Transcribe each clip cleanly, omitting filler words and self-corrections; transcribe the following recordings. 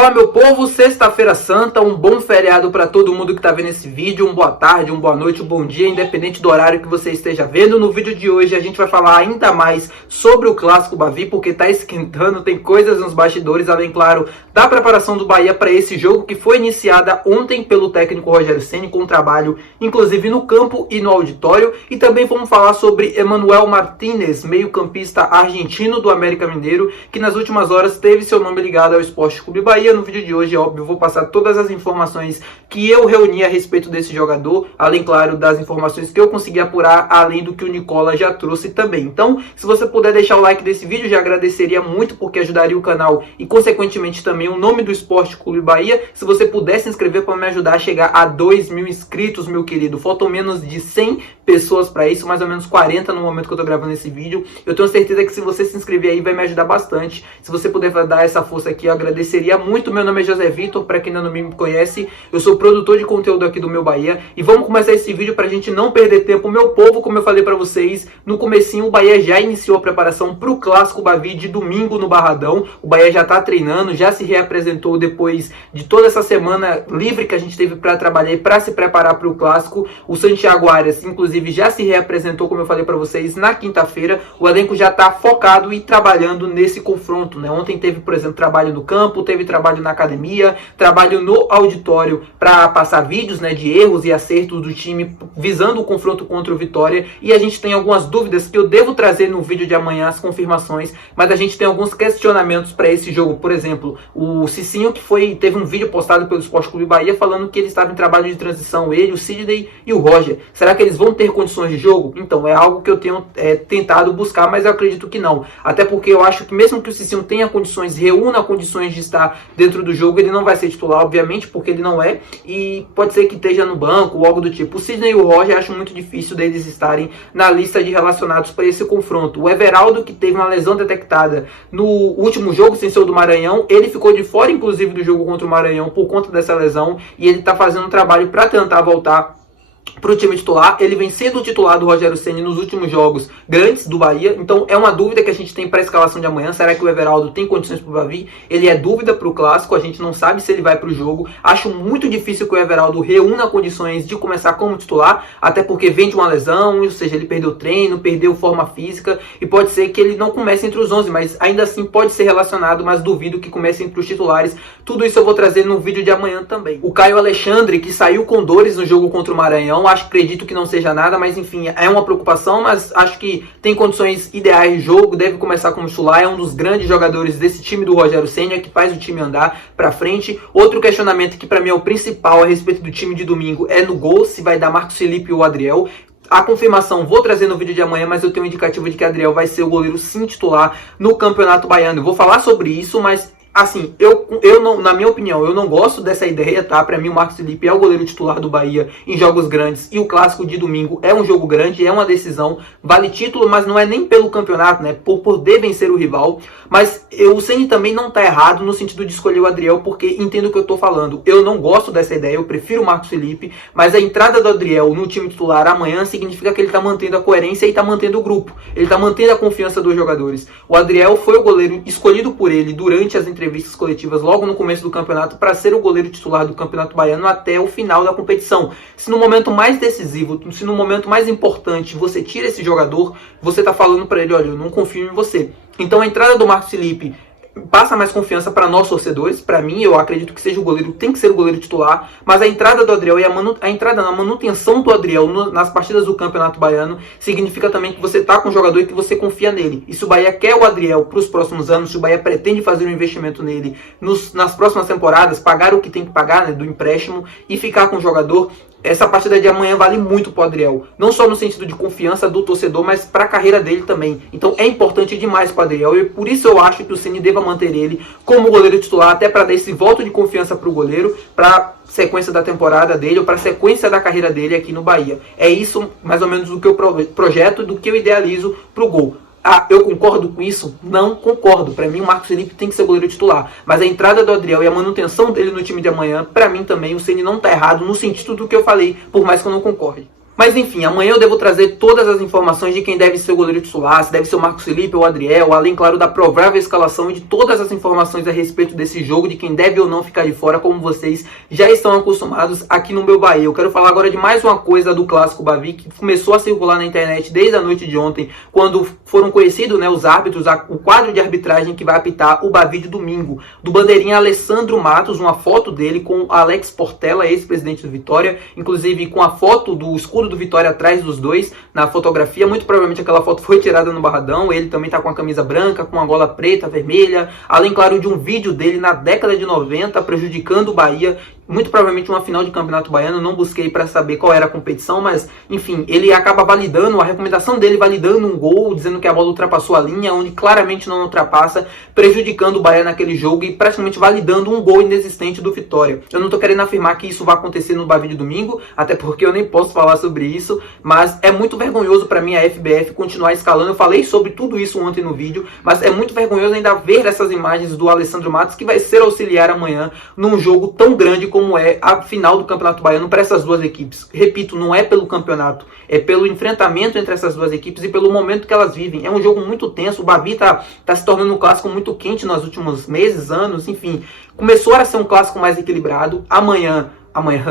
Fala meu povo, sexta-feira santa, um bom feriado para todo mundo que tá vendo esse vídeo, uma boa tarde, uma boa noite, um bom dia, independente do horário que você esteja vendo. No vídeo de hoje a gente vai falar ainda mais sobre o Clássico Bavi, porque tá esquentando, tem coisas nos bastidores, além, claro, da preparação do Bahia para esse jogo que foi iniciada ontem pelo técnico Rogério Ceni, com um trabalho inclusive no campo e no auditório, e também vamos falar sobre Emanuel Martínez, meio-campista argentino do América Mineiro, que nas últimas horas teve seu nome ligado ao Esporte Clube Bahia. No vídeo de hoje, é óbvio, vou passar todas as informações que eu reuni a respeito desse jogador, além, claro, das informações que eu consegui apurar, além do que o Nicola já trouxe também. Então, se você puder deixar o like desse vídeo, já agradeceria muito, porque ajudaria o canal e, consequentemente, também o nome do Esporte Clube Bahia. Se você puder se inscrever para me ajudar a chegar a 2.000 inscritos, meu querido. Faltam menos de 100 pessoas para isso, mais ou menos 40 no momento que eu tô gravando esse vídeo. Eu tenho certeza que se você se inscrever aí vai me ajudar bastante. Se você puder dar essa força aqui, eu agradeceria muito. Meu nome é José Vitor, para quem ainda não me conhece, eu sou produtor de conteúdo aqui do Meu Bahia, e vamos começar esse vídeo pra gente não perder tempo. Meu povo, como eu falei pra vocês, no comecinho o Bahia já iniciou a preparação pro Clássico Bavi de domingo no Barradão. O Bahia já tá treinando, já se reapresentou depois de toda essa semana livre que a gente teve para trabalhar e para se preparar pro Clássico. O Santiago Arias, inclusive, já se reapresentou, como eu falei pra vocês, na quinta-feira. O elenco já tá focado e trabalhando nesse confronto, né? Ontem teve, por exemplo, trabalho no campo, teve trabalho na academia, trabalho no auditório para passar vídeos, né, de erros e acertos do time visando o confronto contra o Vitória. E a gente tem algumas dúvidas que eu devo trazer no vídeo de amanhã, as confirmações, mas a gente tem alguns questionamentos para esse jogo. Por exemplo, o Cicinho, que teve um vídeo postado pelo Esporte Clube Bahia falando que ele estava em trabalho de transição, ele, o Sidney e o Roger. Será que eles vão ter condições de jogo? Então, é algo que eu tenho tentado buscar, mas eu acredito que não. Até porque eu acho que mesmo que o Cicinho tenha condições, reúna condições de estar dentro do jogo, ele não vai ser titular, obviamente, porque ele não é, e pode ser que esteja no banco ou algo do tipo. O Sidney e o Roger, acho muito difícil deles estarem na lista de relacionados para esse confronto. O Everaldo, que teve uma lesão detectada no último jogo, sem ser o do Maranhão, ele ficou de fora, inclusive, do jogo contra o Maranhão por conta dessa lesão, e ele está fazendo um trabalho para tentar voltar para o time titular. Ele vem sendo o titular do Rogério Ceni nos últimos jogos grandes do Bahia, então é uma dúvida que a gente tem para a escalação de amanhã. Será que o Everaldo tem condições para o Bavi? Ele é dúvida para o Clássico, a gente não sabe se ele vai para o jogo. Acho muito difícil que o Everaldo reúna condições de começar como titular, até porque vem de uma lesão, ou seja, ele perdeu treino, perdeu forma física, e pode ser que ele não comece entre os 11, mas ainda assim pode ser relacionado, mas duvido que comece entre os titulares. Tudo isso eu vou trazer no vídeo de amanhã também. O Caio Alexandre, que saiu com dores no jogo contra o Maranhão, acredito que não seja nada, mas enfim, é uma preocupação, mas acho que tem condições ideais de jogo, deve começar como titular, é um dos grandes jogadores desse time do Rogério Ceni, que faz o time andar pra frente. Outro questionamento que pra mim é o principal a respeito do time de domingo é no gol, se vai dar Marcos Felipe ou Adriel. A confirmação vou trazer no vídeo de amanhã, mas eu tenho um indicativo de que Adriel vai ser o goleiro sim titular no Campeonato Baiano. Eu vou falar sobre isso, mas assim, eu não, na minha opinião, eu não gosto dessa ideia, tá? Pra mim o Marcos Felipe é o goleiro titular do Bahia em jogos grandes, e o Clássico de domingo é um jogo grande, é uma decisão, vale título, mas não é nem pelo campeonato, né? Por poder vencer o rival. Mas o Ceni também não tá errado no sentido de escolher o Adriel, porque entendo o que eu tô falando. Eu não gosto dessa ideia, eu prefiro o Marcos Felipe, mas a entrada do Adriel no time titular amanhã significa que ele tá mantendo a coerência e tá mantendo o grupo. Ele tá mantendo a confiança dos jogadores. O Adriel foi o goleiro escolhido por ele durante as entrevistas coletivas logo no começo do campeonato para ser o goleiro titular do Campeonato Baiano até o final da competição. Se no momento mais decisivo, se no momento mais importante você tira esse jogador, você tá falando para ele, olha, eu não confio em você. Então a entrada do Marcos Felipe passa mais confiança para nós torcedores. Para mim, eu acredito que seja o goleiro, tem que ser o goleiro titular, mas a entrada do Adriel e a entrada na manutenção do Adriel nas partidas do Campeonato Baiano significa também que você tá com um jogador e que você confia nele. E se o Bahia quer o Adriel para os próximos anos, se o Bahia pretende fazer um investimento nele nas próximas temporadas, pagar o que tem que pagar, né, do empréstimo, e ficar com o jogador, essa partida de amanhã vale muito pro Adriel. Não só no sentido de confiança do torcedor, mas para a carreira dele também. Então é importante demais pro Adriel, e por isso eu acho que o Ceni deva manter ele como goleiro titular, até para dar esse voto de confiança pro goleiro, para sequência da temporada dele, ou para sequência da carreira dele aqui no Bahia. É isso mais ou menos do que eu projeto, do que eu idealizo pro gol. Ah, eu concordo com isso? Não concordo. Para mim o Marcos Felipe tem que ser goleiro titular, mas a entrada do Adriel e a manutenção dele no time de amanhã, para mim também o Ceni não tá errado no sentido do que eu falei, por mais que eu não concorde. Mas enfim, amanhã eu devo trazer todas as informações de quem deve ser o goleiro titular, se deve ser o Marcos Felipe ou o Adriel, além, claro, da provável escalação e de todas as informações a respeito desse jogo, de quem deve ou não ficar de fora, como vocês já estão acostumados aqui no meu Bahia. Eu quero falar agora de mais uma coisa do Clássico Bavi, que começou a circular na internet desde a noite de ontem, quando foram conhecidos, né, os árbitros, o quadro de arbitragem que vai apitar o Bavi de domingo. Do bandeirinha Alessandro Matos, uma foto dele com Alex Portela, ex-presidente do Vitória, inclusive com a foto do escudo do Vitória atrás dos dois na fotografia. Muito provavelmente aquela foto foi tirada no Barradão. Ele também tá com a camisa branca, com a gola preta, vermelha, além, claro, de um vídeo dele na década de 90 prejudicando o Bahia, muito provavelmente uma final de Campeonato Baiano. Não busquei para saber qual era a competição, mas enfim, ele acaba validando, a recomendação dele validando um gol, dizendo que a bola ultrapassou a linha, onde claramente não ultrapassa, prejudicando o Bahia naquele jogo e praticamente validando um gol inexistente do Vitória. Eu não tô querendo afirmar que isso vai acontecer no Bavi de domingo, até porque eu nem posso falar sobre isso, mas é muito vergonhoso para mim a FBF continuar escalando. Eu falei sobre tudo isso ontem no vídeo, mas é muito vergonhoso ainda ver essas imagens do Alessandro Matos, que vai ser auxiliar amanhã num jogo tão grande como é a final do Campeonato Baiano para essas duas equipes. Repito, não é pelo campeonato, é pelo enfrentamento entre essas duas equipes e pelo momento que elas vivem. É um jogo muito tenso, o Bavi tá se tornando um clássico muito quente nos últimos meses, anos, enfim. Começou a ser um clássico mais equilibrado. Amanhã,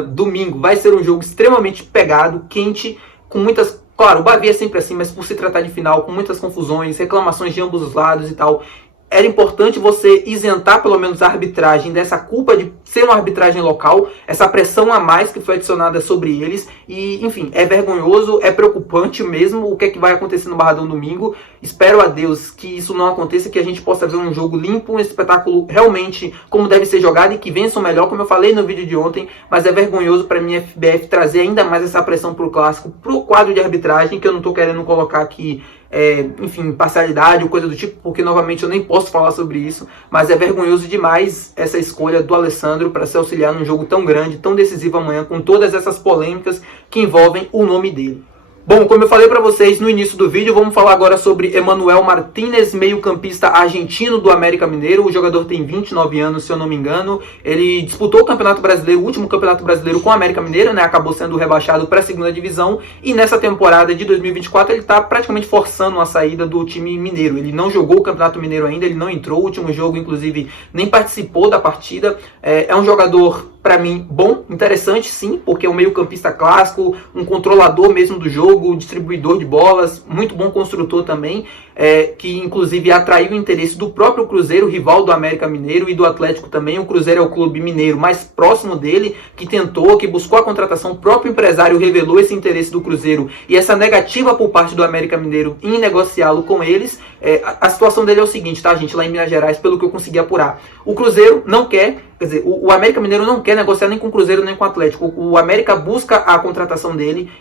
domingo, vai ser um jogo extremamente pegado, quente, com muitas... Claro, o Bavi é sempre assim, mas por se tratar de final, com muitas confusões, reclamações de ambos os lados e tal, era importante você isentar pelo menos a arbitragem dessa culpa de ser uma arbitragem local, essa pressão a mais que foi adicionada sobre eles. E, enfim, é vergonhoso, é preocupante mesmo o que é que vai acontecer no Barradão domingo. Espero a Deus que isso não aconteça, que a gente possa ver um jogo limpo, um espetáculo realmente como deve ser jogado e que vença o melhor, como eu falei no vídeo de ontem. Mas é vergonhoso para mim a FBF trazer ainda mais essa pressão pro clássico, pro quadro de arbitragem, que eu não tô querendo colocar aqui enfim, parcialidade ou coisa do tipo, porque novamente eu nem posso falar sobre isso, mas é vergonhoso demais essa escolha do Alessandro para se auxiliar num jogo tão grande, tão decisivo amanhã, com todas essas polêmicas que envolvem o nome dele. Bom, como eu falei para vocês no início do vídeo, vamos falar agora sobre Emanuel Martínez, meio-campista argentino do América Mineiro. O jogador tem 29 anos, se eu não me engano. Ele disputou o Campeonato Brasileiro, o último Campeonato Brasileiro com o América Mineiro, né? Acabou sendo rebaixado para a segunda divisão. E nessa temporada de 2024 ele está praticamente forçando a saída do time mineiro. Ele não jogou o Campeonato Mineiro ainda, ele não entrou. O último jogo, inclusive, nem participou da partida. É um jogador, para mim, bom, interessante sim, porque é um meio-campista clássico, um controlador mesmo do jogo, distribuidor de bolas, muito bom construtor também, que inclusive atraiu o interesse do próprio Cruzeiro, rival do América Mineiro, e do Atlético também. O Cruzeiro é o clube mineiro mais próximo dele, que tentou, que buscou a contratação. O próprio empresário revelou esse interesse do Cruzeiro e essa negativa por parte do América Mineiro em negociá-lo com eles. A situação dele é o seguinte, tá, gente, lá em Minas Gerais, pelo que eu consegui apurar. O Cruzeiro não quer, quer dizer, o América Mineiro não quer negociar nem com o Cruzeiro nem com o Atlético. O América busca a contratação dele,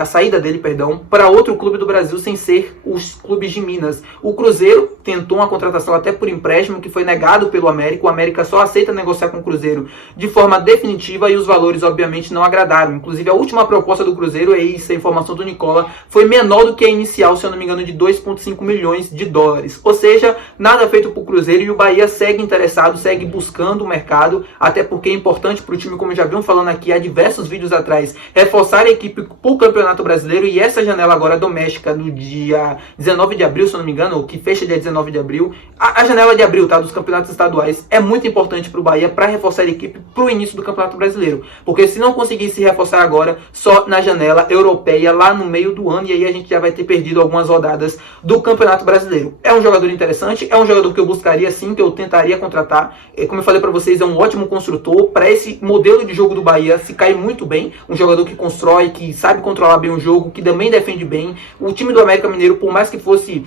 a saída dele, perdão, para outro clube do Brasil sem ser os clubes de Minas. O Cruzeiro tentou uma contratação até por empréstimo, que foi negado pelo América. O América só aceita negociar com o Cruzeiro de forma definitiva e os valores obviamente não agradaram. Inclusive a última proposta do Cruzeiro, isso é informação do Nicola, foi menor do que a inicial, se eu não me engano, de 2,5 milhões de dólares. Ou seja, nada feito para o Cruzeiro, e o Bahia segue interessado, segue buscando o mercado, até porque é importante para o time, como já vimos falando aqui há diversos vídeos atrás, reforçar a equipe para o Campeonato Brasileiro. E essa janela agora doméstica do dia 19 de abril, se eu não me engano, que fecha dia 19 de abril, a janela de abril, tá, dos campeonatos estaduais, é muito importante para o Bahia para reforçar a equipe para o início do Campeonato Brasileiro, porque se não conseguir se reforçar agora, só na janela europeia lá no meio do ano, e aí a gente já vai ter perdido algumas rodadas do Campeonato Brasileiro. É um jogador interessante, é um jogador que eu buscaria sim, que eu tentaria contratar. Como eu falei para vocês, é um ótimo construtor. Para esse modelo de jogo do Bahia se cai muito bem, um jogador que constrói, que sabe controlar bem o jogo, que também defende bem. O time do América Mineiro, por mais que fosse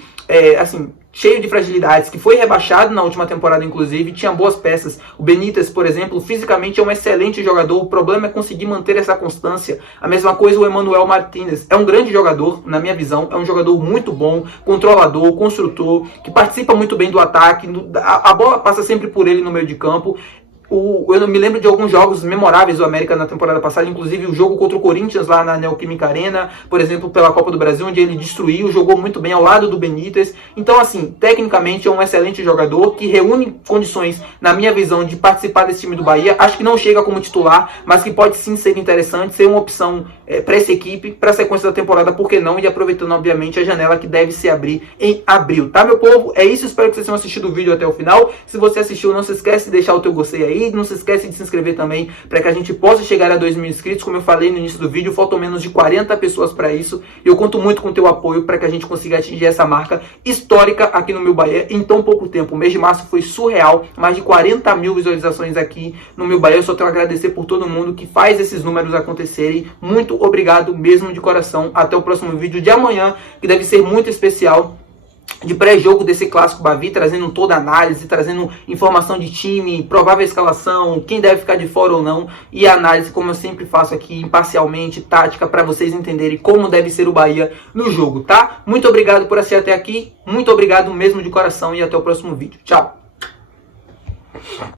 assim, cheio de fragilidades, que foi rebaixado na última temporada, inclusive, tinha boas peças. O Benítez, por exemplo, fisicamente é um excelente jogador. O problema é conseguir manter essa constância. A mesma coisa o Emanuel Martínez. É um grande jogador, na minha visão. É um jogador muito bom, controlador, construtor, que participa muito bem do ataque. A bola passa sempre por ele no meio de campo. Eu me lembro de alguns jogos memoráveis do América na temporada passada, inclusive o jogo contra o Corinthians lá na Neoquímica Arena, por exemplo, pela Copa do Brasil, onde ele destruiu, jogou muito bem ao lado do Benítez. Então, assim, tecnicamente é um excelente jogador que reúne condições, na minha visão, de participar desse time do Bahia. Acho que não chega como titular, mas que pode sim ser interessante, ser uma opção para essa equipe, para a sequência da temporada, por que não? E aproveitando, obviamente, a janela que deve se abrir em abril, tá, meu povo? É isso, espero que vocês tenham assistido o vídeo até o final. Se você assistiu, não se esquece de deixar o teu gostei aí, não se esquece de se inscrever também, para que a gente possa chegar a 2.000 inscritos. Como eu falei no início do vídeo, faltam menos de 40 pessoas para isso, e eu conto muito com o teu apoio para que a gente consiga atingir essa marca histórica aqui no Meu Bahia em tão pouco tempo. O mês de março foi surreal, mais de 40 mil visualizações aqui no Meu Bahia. Eu só tenho a agradecer por todo mundo que faz esses números acontecerem. Muito obrigado mesmo de coração. Até o próximo vídeo de amanhã, que deve ser muito especial, de pré-jogo desse clássico Bavi, trazendo toda a análise, trazendo informação de time, provável escalação, quem deve ficar de fora ou não, e a análise, como eu sempre faço aqui, imparcialmente, tática, para vocês entenderem como deve ser o Bahia no jogo, tá? Muito obrigado por assistir até aqui, muito obrigado mesmo de coração, e até o próximo vídeo. Tchau!